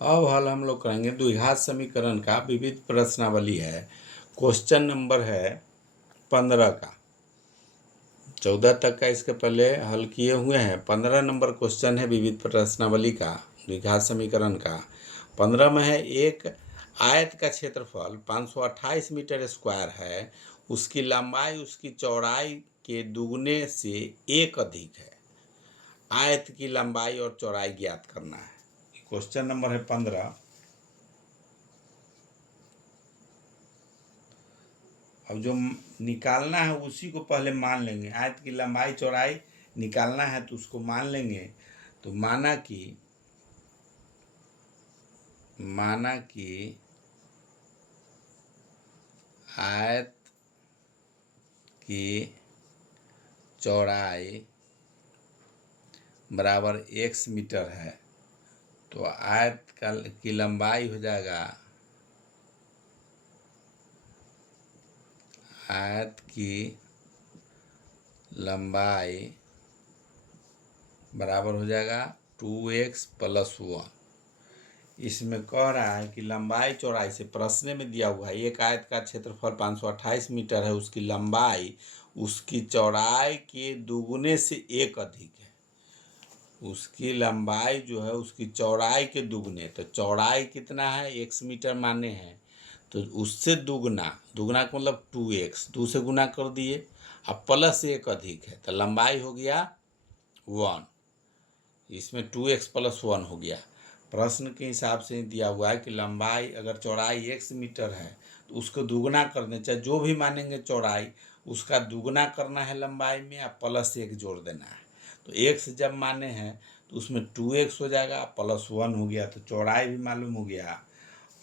अब हल हम लोग करेंगे द्विघात समीकरण का विविध प्रश्नावली है। क्वेश्चन नंबर है 15 का। 14 तक का इसके पहले हल किए हुए हैं। 15 नंबर क्वेश्चन है विविध प्रश्नावली का द्विघात समीकरण का। 15 में है एक आयत का क्षेत्रफल 528 मीटर स्क्वायर है, उसकी लंबाई उसकी चौड़ाई के दुगने से एक अधिक है। आयत की लंबाई और चौड़ाई ज्ञात करना है। क्वेश्चन नंबर है 15। अब जो निकालना है उसी को पहले मान लेंगे। आयत की लंबाई चौड़ाई निकालना है तो उसको मान लेंगे। तो माना कि आयत की चौड़ाई बराबर x मीटर है, तो आयत की लंबाई हो जाएगा, आयत की लंबाई बराबर हो जाएगा 2x + 1। इसमें कह रहा है कि लंबाई चौड़ाई से प्रश्न में दिया हुआ है एक आयत का क्षेत्रफल 528 मीटर है, उसकी लंबाई उसकी चौड़ाई के दुगने से एक अधिक है। उसकी लंबाई जो है उसकी चौड़ाई के दुगने, तो चौड़ाई कितना है x मीटर माने हैं, तो उससे दुगना का मतलब 2x, 2 से गुना कर दिए, अब प्लस एक अधिक है तो लंबाई हो गया 1। इसमें 2x + 1 हो गया। प्रश्न के हिसाब से दिया हुआ है कि लंबाई अगर चौड़ाई x मीटर है तो उसको दुगना करने, चाहे जो भी मानेंगे चौड़ाई उसका दुगना करना है लंबाई में, या +1 जोड़ देना है। तो x जब माने हैं तो उसमें 2x हो जाएगा, +1 हो गया, तो चौड़ाई भी मालूम हो गया।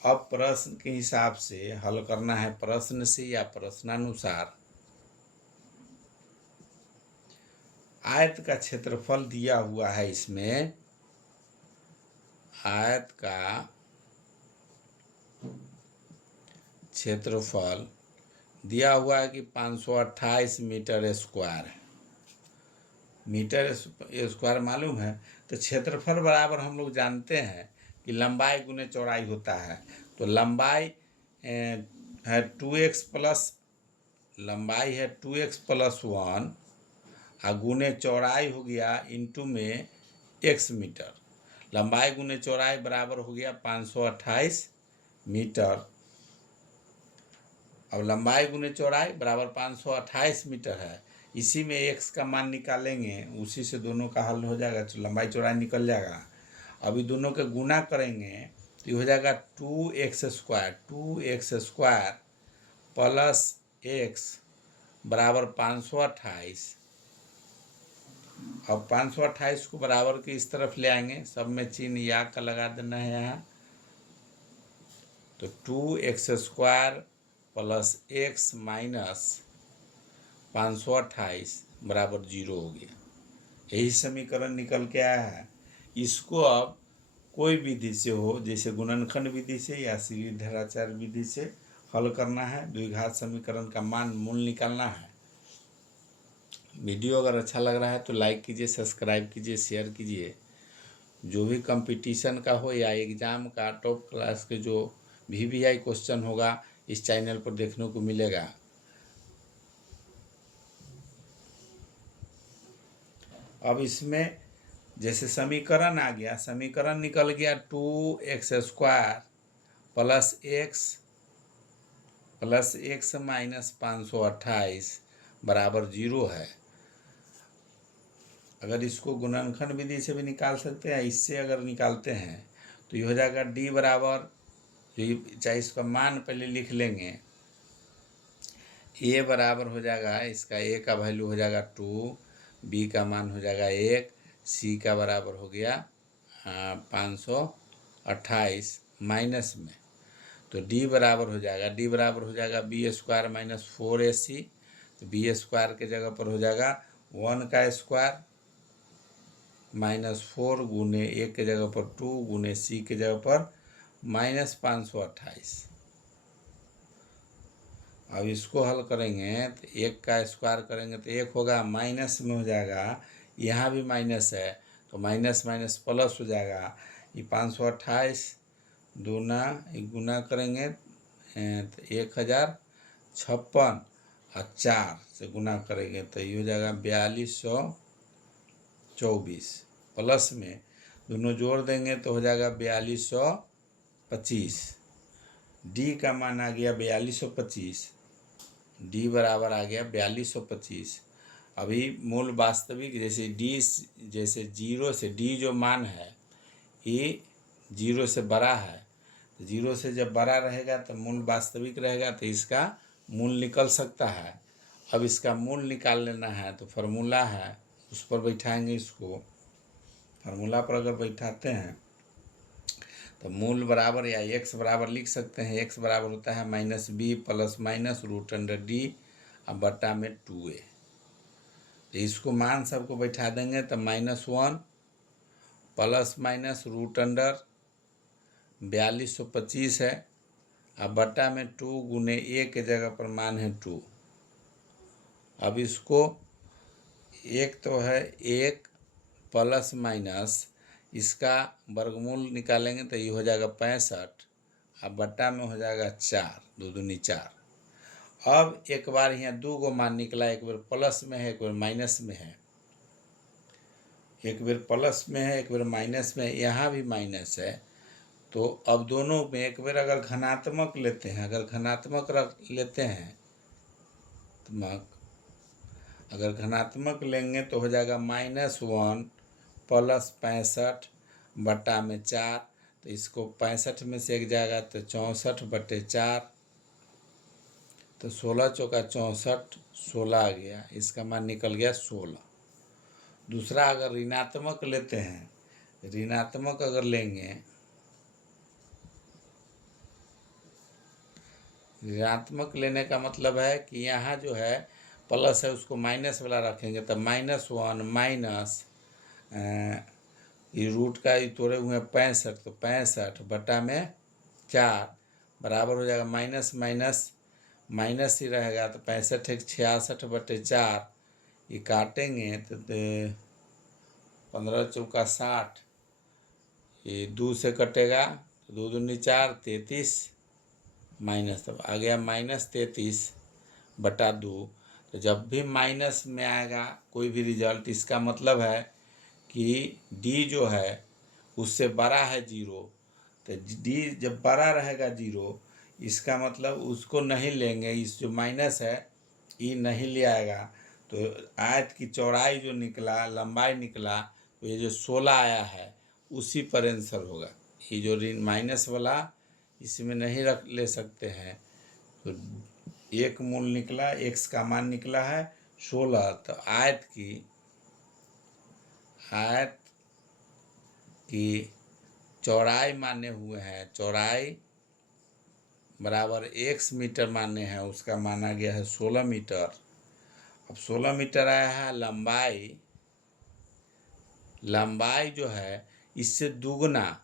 अब प्रश्न के हिसाब से हल करना है, प्रश्न से या प्रश्नानुसार। आयत का क्षेत्रफल दिया हुआ है, इसमें आयत का क्षेत्रफल दिया हुआ है कि 528 मीटर स्क्वायर है। मीटर स्क्वायर मालूम है, तो क्षेत्रफल बराबर हम लोग जानते हैं कि लंबाई गुने चौड़ाई होता है। तो लंबाई है 2x प्लस, लंबाई है 2x + 1 और गुने चौड़ाई हो गया इंटू में x मीटर। लंबाई गुने चौड़ाई बराबर हो गया 528 मीटर। अब लंबाई गुने चौड़ाई बराबर 528 मीटर है, इसी में x का मान निकालेंगे, उसी से दोनों का हल हो जाएगा, तो लंबाई चौड़ाई निकल जाएगा। अभी दोनों के गुना करेंगे तो ये हो जाएगा 2x स्क्वायर प्लस x बराबर 528। अब 528 को बराबर के इस तरफ ले आएंगे, सब में चिन्ह या का लगा देना है यहाँ, तो 2x square plus x minus 528 बराबर 0 हो गया। यही समीकरण निकल के आया है। इसको अब कोई विधि से हो, जैसे गुणनखंड विधि से या श्रीधराचार्य विधि से हल करना है। द्विघात समीकरण का मान मूल निकालना है। वीडियो अगर अच्छा लग रहा है तो लाइक कीजिए, सब्सक्राइब कीजिए, शेयर कीजिए। जो भी कंपटीशन का हो या एग्ज़ाम का टॉप क्लास के जो VVI क्वेश्चन होगा इस चैनल पर देखने को मिलेगा। अब इसमें जैसे समीकरण आ गया, समीकरण निकल गया 2x square plus x minus 528 बराबर 0 है। अगर इसको गुणनखंड विधि से भी निकाल सकते हैं, इससे अगर निकालते हैं तो ये हो जाएगा d बराबर, चाहे इसका मान पहले लिख लेंगे, a बराबर हो जाएगा, इसका a का वैल्यू हो जाएगा 2, b का मान हो जाएगा 1, c का बराबर हो गया 528 माइनस में, तो d बराबर हो जाएगा b स्क्वायर माइनस 4ac। तो b स्क्वायर के जगह पर हो जाएगा 1 का स्क्वायर माइनस 4 गुने 1 के जगह पर 2 गुने c के जगह पर माइनस 528। अब इसको हल करेंगे तो 1 का स्क्वायर करेंगे तो 1 होगा, माइनस में हो जाएगा, यहाँ भी माइनस है तो माइनस माइनस प्लस हो जाएगा। ये 528 दूना गुना करेंगे तो 1056 और 4 से गुना करेंगे तो ये हो जाएगा 4224 प्लस में दोनों जोड़ देंगे तो हो जाएगा 4225। डी का मान आ गया 4225, डी बराबर आ गया 4225। अभी मूल वास्तविक जैसे जीरो से डी जो मान है ये जीरो से बड़ा है, तो जीरो से जब बड़ा रहेगा तो मूल वास्तविक रहेगा तो इसका मूल निकल सकता है। अब इसका मूल निकाल लेना है तो फार्मूला है उस पर बैठाएंगे इसको। फार्मूला पर अगर बैठाते हैं तो मूल बराबर या एक्स बराबर लिख सकते हैं। एक्स बराबर होता है -b प्लस माइनस √d और बट्टा में 2a। तो इसको मान सबको बैठा देंगे तो -1 प्लस माइनस √4225 है और बट्टा में 2 गुने a के जगह पर मान है 2। अब इसको एक तो है 1 प्लस माइनस इसका वर्गमूल निकालेंगे तो ये हो जाएगा 65 और बट्टा में हो जाएगा 4, 2 दूनी 4। अब एक बार यहाँ 2 गो मान निकला, एक बार प्लस में है एक बार माइनस में है, एक बार प्लस में है एक बार माइनस में है, यहाँ भी माइनस है। तो अब दोनों में एक बार अगर घनात्मक लेते हैं, अगर घनात्मक रख लेते हैं तो अगर घनात्मक लेंगे तो हो जाएगा -1 प्लस 65 बट्टा में 4। तो इसको 65 में से एक जाएगा तो 64/4, तो 16 चौका 64, 16 आ गया, इसका मान निकल गया 16। दूसरा अगर ऋणात्मक लेते हैं, ऋणात्मक अगर लेंगे, ऋणात्मक लेने का मतलब है कि यहाँ जो है प्लस है उसको माइनस वाला रखेंगे तो -1 माइनस ये रूट का ये तोड़े हुए 65, तो 65 बटा में 4 बराबर हो जाएगा माइनस माइनस माइनस ही रहेगा तो 65 एक 66/4, ये काटेंगे तो 15 चौका 60, ये 2 से कटेगा तो 2 दूनी 4, 33 माइनस, तब आ गया -33/2। तो जब भी माइनस में आएगा कोई भी रिजल्ट, इसका मतलब है कि डी जो है उससे बड़ा है 0। तो डी जब बड़ा रहेगा 0, इसका मतलब उसको नहीं लेंगे, इस जो माइनस है ये नहीं ले आएगा। तो आयत की चौड़ाई जो निकला, लंबाई निकला, तो ये जो 16 आया है उसी पर आंसर होगा। ये जो माइनस वाला इसमें नहीं रख ले सकते हैं। तो एक मूल निकला, एक्स का मान निकला है 16। तो आयत की चौड़ाई माने हुए हैं, चौड़ाई बराबर x मीटर माने हैं, उसका माना गया है 16 मीटर। अब 16 मीटर आया है। लंबाई जो है इससे दुगना,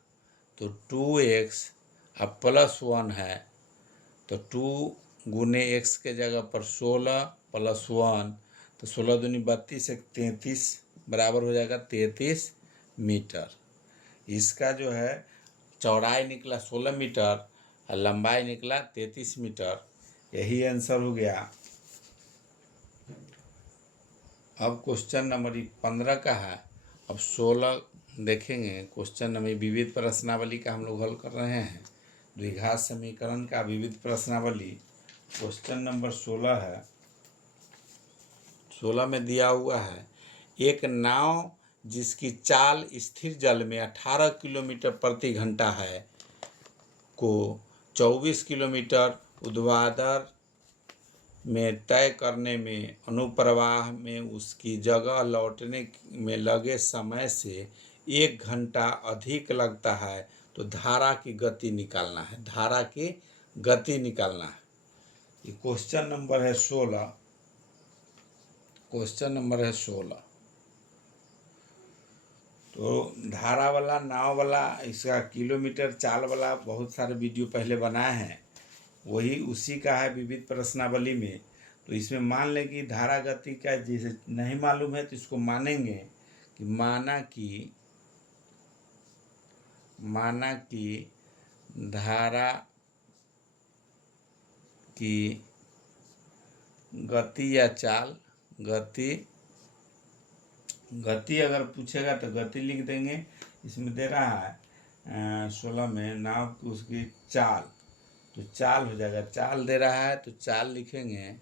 तो 2x अब +1 है तो 2 गुने x के जगह पर 16 + 1, तो 16 दूनी 32 एक 33 बराबर हो जाएगा 33 मीटर। इसका जो है चौड़ाई निकला 16 मीटर और लंबाई निकला 33 मीटर। यही आंसर हो गया। अब क्वेश्चन नंबर 15 का है। अब 16 देखेंगे। क्वेश्चन नंबर विविध प्रश्नावली का हम लोग हल कर रहे हैं। द्विघात समीकरण का विविध प्रश्नावली क्वेश्चन नंबर 16 है। 16 में दिया हुआ है एक नाव जिसकी चाल स्थिर जल में 18 किलोमीटर प्रति घंटा है को 24 किलोमीटर ऊर्ध्वाधर में तय करने में अनुप्रवाह में उसकी जगह लौटने में लगे समय से 1 घंटा अधिक लगता है, तो धारा की गति निकालना है। धारा की गति निकालना है। ये क्वेश्चन नंबर है 16। क्वेश्चन नंबर है 16। तो धारा वाला, नाव वाला, इसका किलोमीटर चाल वाला बहुत सारे वीडियो पहले बनाए हैं, वही उसी का है विविध प्रश्नावली में। तो इसमें मान लें कि धारा गति का जैसे नहीं मालूम है तो इसको मानेंगे कि माना कि धारा की गति या चाल, गति अगर पूछेगा तो गति लिख देंगे। इसमें दे रहा है 16 में नाव की उसकी चाल, तो चाल हो जाएगा, चाल दे रहा है तो चाल लिखेंगे।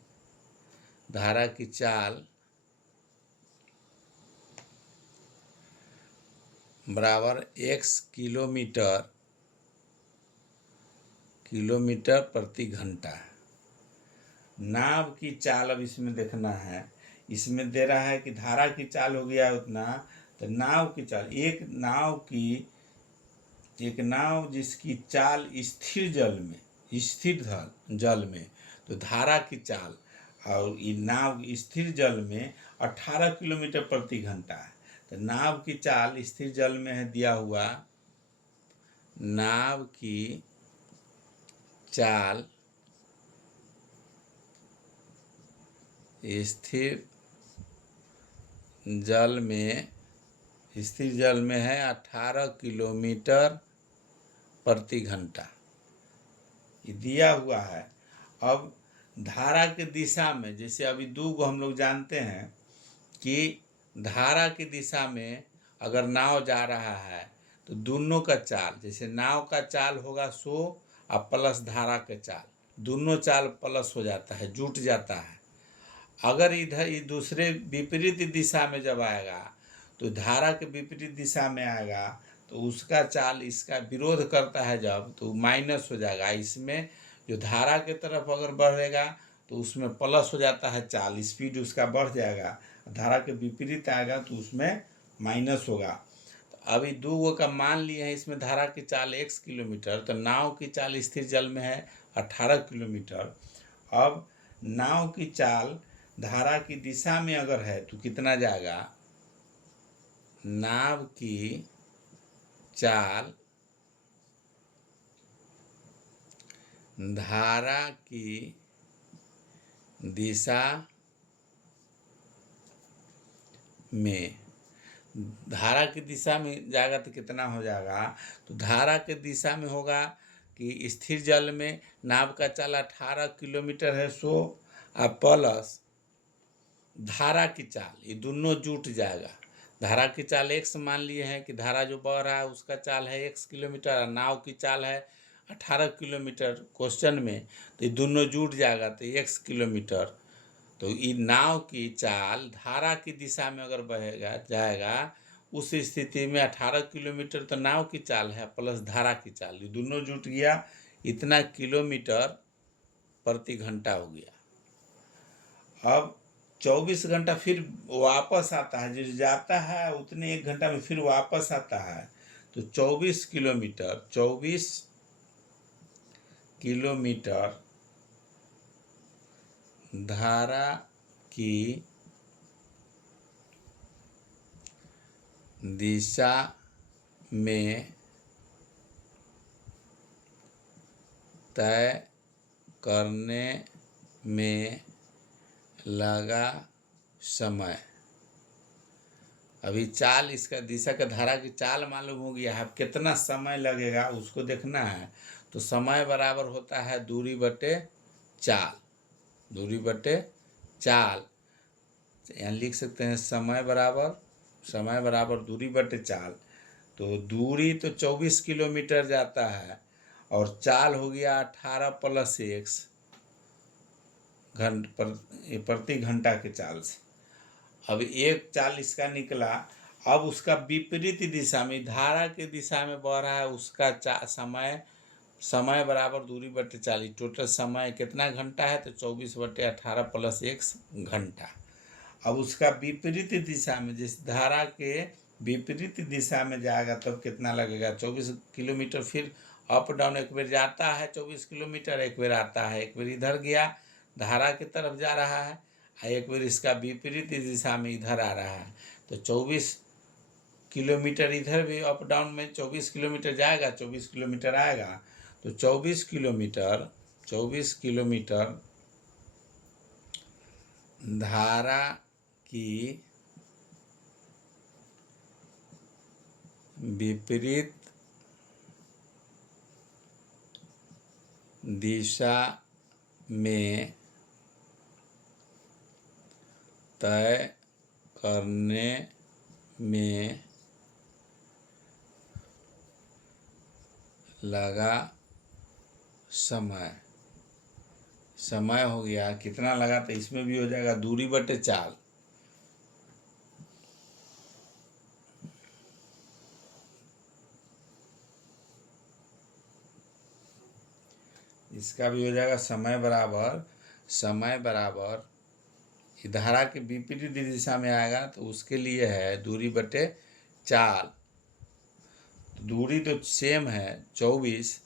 धारा की चाल बराबर x किलोमीटर प्रति घंटा। नाव की चाल अब इसमें देखना है, इसमें दे रहा है कि धारा की चाल हो गया उतना, तो नाव की चाल, एक नाव जिसकी चाल स्थिर जल में, तो धारा की चाल, और ये नाव स्थिर जल में 18 किलोमीटर प्रति घंटा है। तो नाव की चाल स्थिर जल में है दिया हुआ, नाव की चाल स्थिर जल में है 18 किलोमीटर प्रति घंटा, ये दिया हुआ है। अब धारा के दिशा में, जैसे अभी दो को हम लोग जानते हैं कि धारा की दिशा में अगर नाव जा रहा है तो दोनों का चाल, जैसे नाव का चाल होगा 100 और प्लस धारा का चाल, दोनों चाल प्लस हो जाता है, जुट जाता है। अगर इधर दूसरे विपरीत दिशा में जब आएगा तो धारा के विपरीत दिशा में आएगा तो उसका चाल इसका विरोध करता है जब, तो माइनस हो जाएगा। इसमें जो धारा के तरफ अगर बढ़ेगा तो उसमें प्लस हो जाता है चाल, स्पीड उसका बढ़ जाएगा। धारा के विपरीत आएगा तो उसमें माइनस होगा। तो अभी दो का मान लिए हैं, इसमें धारा की चाल x किलोमीटर, तो नाव की चाल स्थिर जल में है 18 किलोमीटर। अब नाव की चाल धारा की दिशा में अगर है तो कितना जाएगा, नाव की चाल धारा की दिशा में, धारा की दिशा में जाएगा तो कितना हो जाएगा, तो धारा के दिशा में होगा कि स्थिर जल में नाव का चाल 18 किलोमीटर है 100 और प्लस धारा की चाल, ये दोनों जुट जाएगा। धारा की चाल x मान लिए हैं कि धारा जो बह रहा है उसका चाल है x किलोमीटर और नाव की चाल है 18 किलोमीटर क्वेश्चन में, तो ये दोनों जुट जाएगा तो x किलोमीटर। तो ये नाव की चाल धारा की दिशा में अगर बहेगा जाएगा उस स्थिति में 18 किलोमीटर तो नाव की चाल है प्लस धारा की चाल, ये दोनों जुट गया, इतना किलोमीटर प्रति घंटा हो गया। अब 24 घंटा फिर वापस आता है, जो जाता है उतने 1 घंटा में फिर वापस आता है, तो 24 किलोमीटर धारा की दिशा में तय करने में लगा समय। अभी चाल, इसका दिशा का धारा की चाल मालूम हो गया है, अब कितना समय लगेगा उसको देखना है। तो समय बराबर होता है दूरी बटे चाल, यहाँ लिख सकते हैं समय बराबर दूरी बटे चाल। तो दूरी तो 24 किलोमीटर जाता है और चाल हो गया 18 प्लस x प्रति घंटा के चाल से। अब एक चाल इसका निकला, अब उसका विपरीत दिशा में, धारा के दिशा में बह रहा है उसका समय बराबर दूरी बटे चाल, टोटल समय कितना घंटा है तो 24 बटे 18 प्लस x घंटा। अब उसका विपरीत दिशा में, जिस धारा के विपरीत दिशा में जाएगा तब कितना लगेगा, 24 किलोमीटर फिर अप डाउन, एक बार जाता है 24 किलोमीटर, एक बार आता है, एक बार इधर गया धारा की तरफ जा रहा है, एक बार इसका विपरीत दिशा में इधर आ रहा है, तो 24 किलोमीटर इधर भी अप डाउन में 24 किलोमीटर जाएगा, 24 किलोमीटर आएगा, तो 24 किलोमीटर धारा की विपरीत दिशा में तय करने में लगा समय हो गया, कितना लगा, तो इसमें भी हो जाएगा दूरी बटे चाल। इसका भी हो जाएगा समय बराबर धारा के विपरीत दिशा में आएगा तो उसके लिए है दूरी बटे चाल। दूरी तो सेम है 24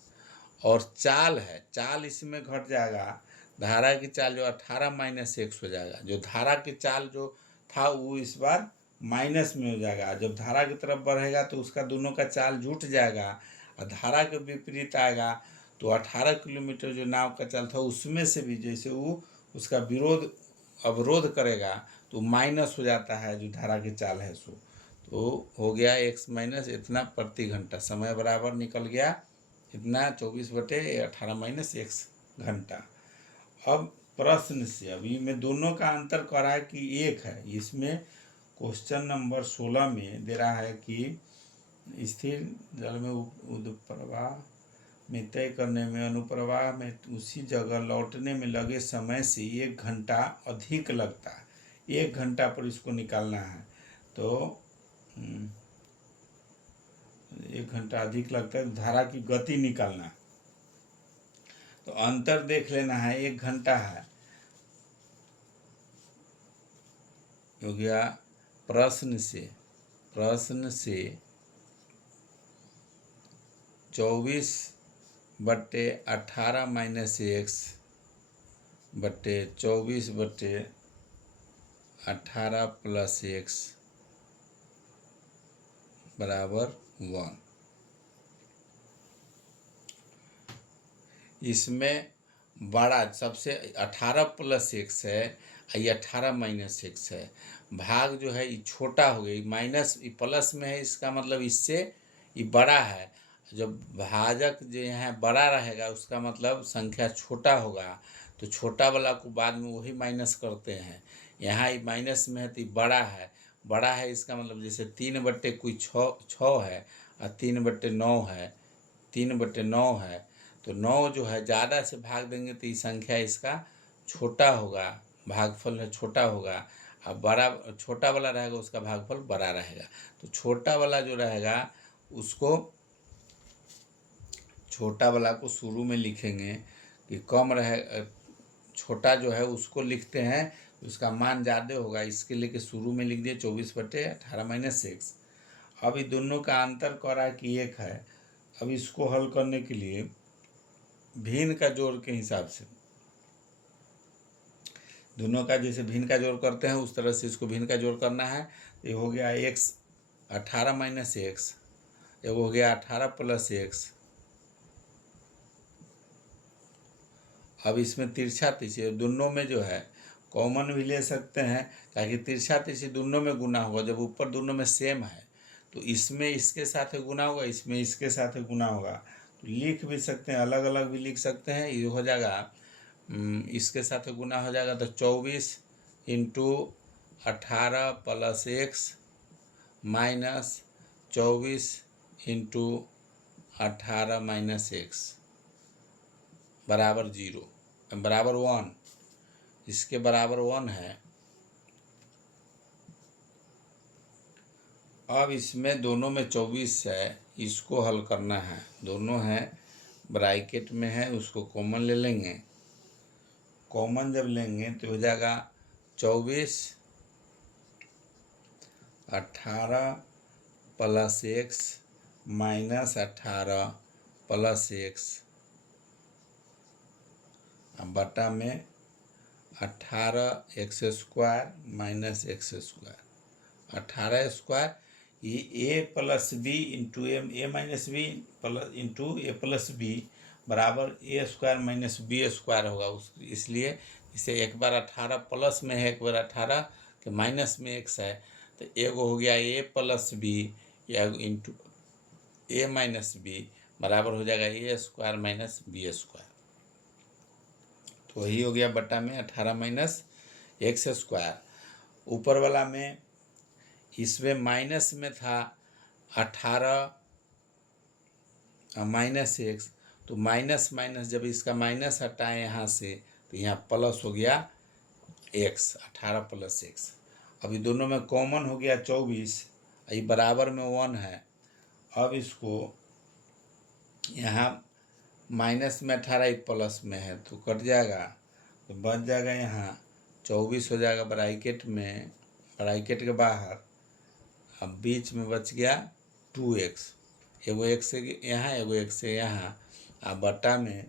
और चाल है, चाल इसमें घट जाएगा, धारा की चाल जो 18 माइनस एक्स हो जाएगा। जो धारा की चाल जो था वो इस बार माइनस में हो जाएगा। जब धारा की तरफ बढ़ेगा तो उसका दोनों का चाल जुट जाएगा और धारा के विपरीत आएगा तो 18 किलोमीटर जो नाव का चाल था उसमें से भी जैसे वो उसका अवरोध करेगा तो माइनस हो जाता है जो धारा की चाल है सो। तो हो गया x माइनस इतना प्रति घंटा, समय बराबर निकल गया इतना 24/18 माइनस एक्स घंटा। अब प्रश्न से अभी में दोनों का अंतर कर रहा है कि एक है, इसमें क्वेश्चन नंबर 16 में दे रहा है कि स्थिर जल में उद्प्रवाह में तय करने में अनुप्रवाह में उसी जगह लौटने में लगे समय से 1 घंटा अधिक लगता है। 1 घंटा पर इसको निकालना है तो 1 घंटा अधिक लगता है। धारा की गति निकालना, तो अंतर देख लेना है, 1 घंटा है हो गया। प्रश्न से 24/18 माइनस एक्स बटे 24/18 प्लस एक्स बराबर 1। इसमें बड़ा सबसे 18 प्लस एक्स है, ये 18 माइनस एक्स है। भाग जो है ये छोटा हो गया, माइनस प्लस में है, इसका मतलब इससे ये बड़ा है। जब भाजक जो यहाँ बड़ा रहेगा उसका मतलब संख्या छोटा होगा, तो छोटा वाला को बाद में वही माइनस करते हैं। यहाँ ये माइनस में है तो ये बड़ा है इसका मतलब जैसे 3/6 है और 3/9 है, 3/9 है तो 9 जो है ज़्यादा से भाग देंगे तो ये संख्या इसका छोटा होगा, भागफल है छोटा होगा। अब बड़ा छोटा वाला रहेगा उसका भागफल बड़ा रहेगा। तो छोटा वाला जो रहेगा उसको छोटा वाला को शुरू में लिखेंगे कि कम रहे, छोटा जो है उसको लिखते हैं उसका मान ज़्यादा होगा, इसके लिए कि शुरू में लिख दिए 24/18 माइनस एक्स। अब ये दोनों का अंतर कर रहा है कि 1 है। अब इसको हल करने के लिए भिन्न का जोड़ के हिसाब से दोनों का जैसे भिन्न का जोड़ करते हैं उस तरह से इसको भिन्न का जोड़ करना है। ये हो गया x 18 माइनस एक्स, ये हो गया 18 प्लस एक्स। अब इसमें तिरछा तिरछी दोनों में जो है कॉमन भी ले सकते हैं, ताकि तिरछा तिरछी दोनों में गुना होगा। जब ऊपर दोनों में सेम है तो इसमें इसके साथ गुना होगा, इसमें इसके साथ गुना होगा। तो लिख भी सकते हैं, अलग अलग भी लिख सकते हैं। ये हो जाएगा इसके साथ गुना हो जाएगा तो 24/18 plus x minus 24/18 minus x बराबर 0 बराबर 1। इसके बराबर 1 है। अब इसमें दोनों में 24 है, इसको हल करना है। दोनों है ब्रैकेट में है, उसको कॉमन ले लेंगे। कॉमन जब लेंगे तो हो जाएगा 24/18 plus x minus 18 plus x बटा में 18 x square minus x square 18 square. ये ए प्लस बी इंटू ए माइनस बी प्लस इंटू ए प्लस बी बराबर ए स्क्वायर माइनस बी स्क्वायर होगा। इसलिए इसे एक बार 18 प्लस में है, एक बार 18 के माइनस में एक्स है, तो एक हो गया ए प्लस बी या इंटू ए माइनस बी बराबर हो जाएगा ए स्क्वायर माइनस बी स्क्वायर। तो वही हो गया बटा में 18 माइनस एक्स स्क्वायर। ऊपर वाला में इसमें माइनस में था 18 माइनस एक्स, तो माइनस माइनस जब इसका माइनस हटाए यहाँ से तो यहाँ प्लस हो गया एक्स, 18 प्लस एक्स। अभी दोनों में कॉमन हो गया 24, ये बराबर में 1 है। अब इसको यहाँ माइनस में 18 प्लस में है तो कट जाएगा, तो बच जाएगा यहाँ 24 हो जाएगा ब्रैकेट में, ब्रैकेट के बाहर। अब बीच में बच गया 2x, एगो एक्स से यहाँ एगो एक्स से यहाँ। अब बटा में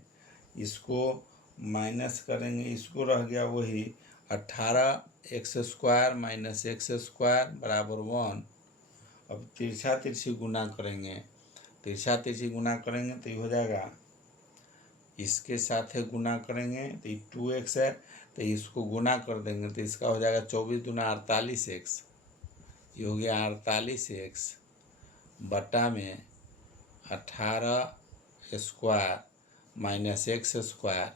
इसको माइनस करेंगे, इसको रह गया वही 18 x square minus x square बराबर 1। अब तिरछा तिरछी गुना करेंगे, तिरछा तिरछी गुना करेंगे तो ये हो जाएगा, इसके साथ है गुना करेंगे तो ये 2x है, तो इसको गुना कर देंगे तो इसका हो जाएगा 24 दूना 48x, ये हो गया 48x बटा में 18 स्क्वायर माइनस एक्स स्क्वायर।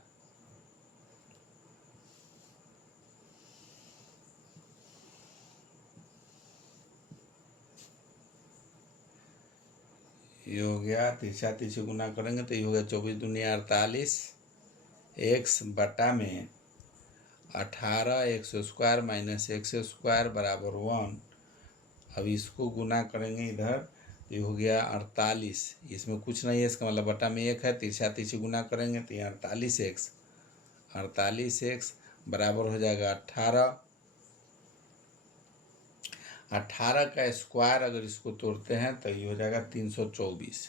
ये हो गया, तिरछा तिरछी गुना करेंगे तो ये हो गया 24 दूनी 48 एक्स बटा में 18 x square minus x square बराबर 1। अब इसको गुना करेंगे इधर, ये हो गया 48, इसमें कुछ नहीं है, इसका मतलब बटा में 1 है, तिरछा तिरछी गुना करेंगे तो ये 48x बराबर हो जाएगा 18। 18 का स्क्वायर अगर इसको तोड़ते हैं तो ये हो जाएगा 324।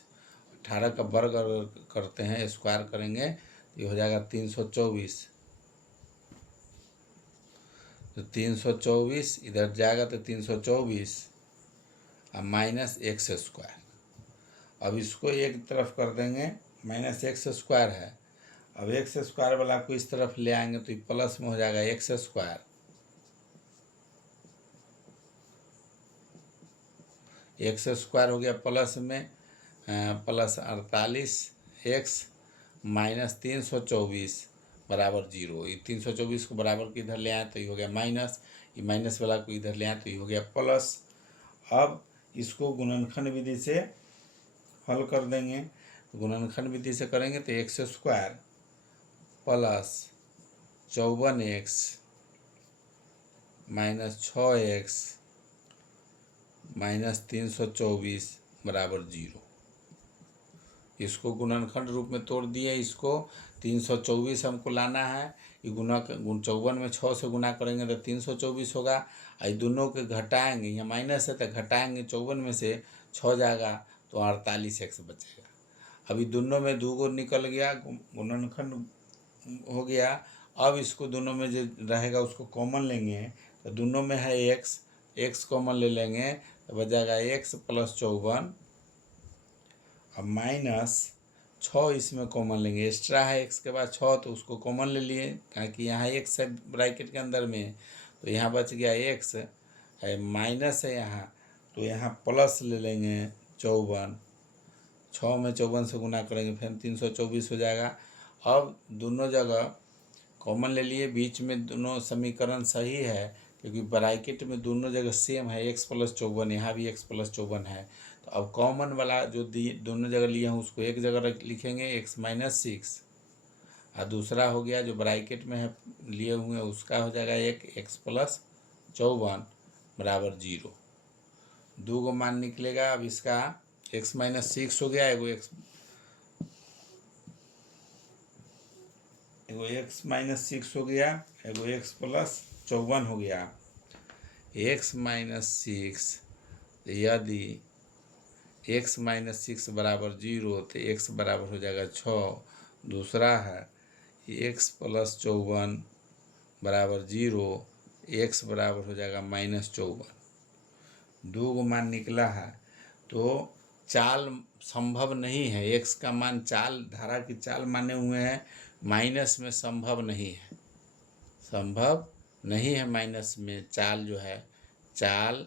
18 का वर्ग अगर करते हैं स्क्वायर करेंगे तो ये हो जाएगा 324। तो 324 इधर जाएगा तो 324 अब माइनस एक्स स्क्वायर। अब इसको एक तरफ कर देंगे, माइनस एक्स स्क्वायर है, अब एक्स स्क्वायर वाला को इस तरफ ले आएंगे तो प्लस में हो जाएगा एक्स स्क्वायर। एक्स स्क्वायर हो गया प्लस में प्लस 48x माइनस 324 बराबर 0। ये 324 को बराबर के इधर ले आए तो ये हो गया माइनस, ये माइनस वाला को इधर ले आए तो ये हो गया प्लस। अब इसको गुणनखंड विधि से हल कर देंगे, तो गुणनखंड विधि से करेंगे तो x square plus 54x minus 6x minus 324 बराबर 0। इसको गुणनखंड रूप में तोड़ दिए, इसको 324 हमको लाना है, ये गुना 54 में 6 से गुना करेंगे तो 324 होगा। ये दोनों के घटाएंगे, यहाँ माइनस है तो घटाएंगे, 54 में से 6 जाएगा तो 48x बचेगा। अभी दोनों में 2 को निकल गया, गुणनखंड हो गया। अब इसको दोनों में जो रहेगा उसको कॉमन लेंगे, तो दोनों में है एक्स कॉमन ले लेंगे तो बच जाएगा एक्स प्लस 54। अब माइनस 6 इसमें कॉमन लेंगे, एक्स्ट्रा है एक्स के बाद 6 तो उसको कॉमन ले लिए, क्योंकि यहाँ एक्स है ब्रैकेट के अंदर में, तो यहाँ बच गया एक्स है, माइनस है यहाँ तो यहाँ प्लस ले लेंगे 54। 6 में 54 से गुना करेंगे फिर 324 हो जाएगा। अब दोनों जगह कॉमन ले लिए, बीच में दोनों समीकरण सही है क्योंकि ब्रैकेट में दोनों जगह सेम है, एक्स प्लस 54, यहाँ भी एक्स प्लस 54 है। तो अब कॉमन वाला जो दोनों जगह लिए हैं उसको एक जगह लिखेंगे एक्स माइनस 6, और दूसरा हो गया जो ब्रैकेट में है लिए हुए हैं उसका हो जाएगा एक एक्स प्लस 54 बराबर 0। 2 को मान निकलेगा। अब इसका एक्स माइनस 6 हो गया, एगो एक्स माइनस 6 हो गया, एगो एक्स प्लस 54 हो गया। एक्स माइनस 6, यदि एक्स माइनस 6 बराबर 0 तो एक्स बराबर हो जाएगा 6। दूसरा है एक्स प्लस 54 बराबर 0, एक्स बराबर हो जाएगा माइनस 54। 2 को मान निकला है तो चाल संभव नहीं है, एक्स का मान चाल धारा की चाल माने हुए हैं, माइनस में संभव नहीं है, संभव नहीं है माइनस में चाल जो है, चाल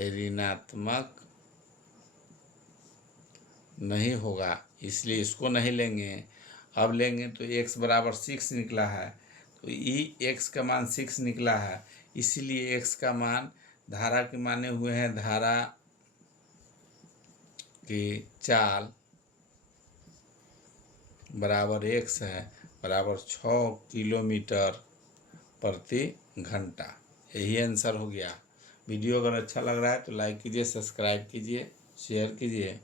ऋणात्मक नहीं होगा, इसलिए इसको नहीं लेंगे। अब लेंगे तो x बराबर 6 निकला है, तो x का मान 6 निकला है, इसीलिए x का मान धारा के माने हुए हैं धारा की चाल बराबर x है बराबर 6 किलोमीटर प्रति घंटा। यही आंसर हो गया। वीडियो अगर अच्छा लग रहा है तो लाइक कीजिए, सब्सक्राइब कीजिए, शेयर कीजिए।